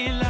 layla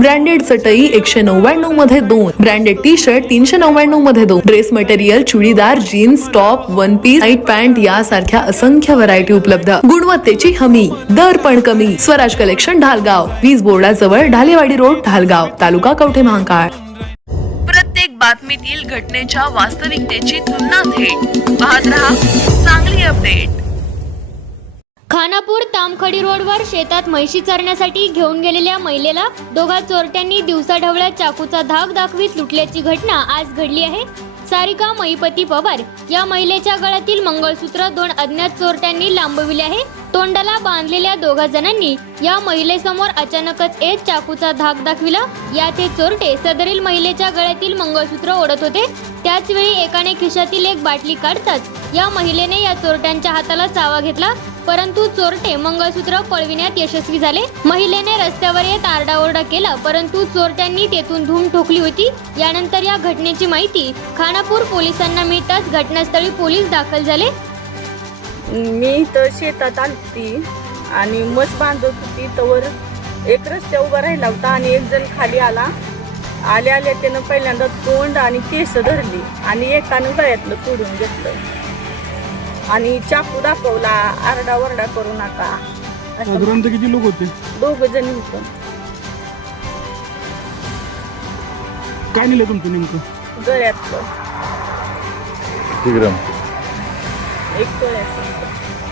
branded चटई एकशे नव्याण्णवमध्ये दोन. ब्रँडेड टी शर्ट तीनशे नव्याण्णवमध्ये दोन. Dress material churidar jeans top one piece night pant यासारख्या असंख्य व्हरायटी उपलब्ध. गुणवत्तेची हमी. दर पण कमी. स्वराज कलेक्शन ढालगाव. वीज बोर्डाजवळ ढालेवाडी रोड ढालगाव. तालुका कवठे महाकाळ? प्रत्येक बातमीतील घटनेच्या वास्तविकतेची तुलना थेट. पाहत राहा चांगली अपडेट खानापूर तामखडी रोडवर शेतात म्हैशी चरण्यासाठी घेऊन गेलेल्या महिलेला दोघा चोरट्यांनी दिवसाढवळ्या चाकूचा धाक दाखवीत लुटल्याची घटना आज घडली आहे. सारिका महिपती पवार या महिलेच्या गळ्यातील मंगळसूत्र दोन अज्ञात चोरट्यांनी लांबविले आहे. तोंडाला बांधलेल्या दोघा जणांनी या महिलेसमोर अचानकच एक चाकूचा धाक दाखविला. यात हे चोरटे सदरील महिलेच्या गळ्यातील मंगळसूत्र ओढत होते. त्याच वेळी एकाने खिशातील एक बाटली काढताच या महिलेने या चोरट्यांच्या हाताला चावा घेतला. परंतु चोरटे मंगळसूत्र पळविण्यात यशस्वी झाले. महिलेने रस्त्यावर येत आरडाओरडा केला परंतु चोरट्यांनी तेथून धूम ठोकली होती. यानंतर या घटनेची माहिती खानापूर पोलिसांना मिळताच घटनास्थळी पोलीस दाखल झाले. मी तर शेतात आलती. आणि मस बांधत होती. तवर एक रस्त्या उभा राहिला होता आणि एक जण खाली आला. आल्या आल्या त्यानं पहिल्यांदा तोंड आणि केस धरली आणि एकानं गळ्यातलं तोडून घेतलं. आणि चाकू दाखवला आरडा वरडा करू नका. साधारणतः किती लोक होते? दोघ जण होतं. काय नेलं तुमचं नेमकं? गळ्यातलं. एक गळ्याचं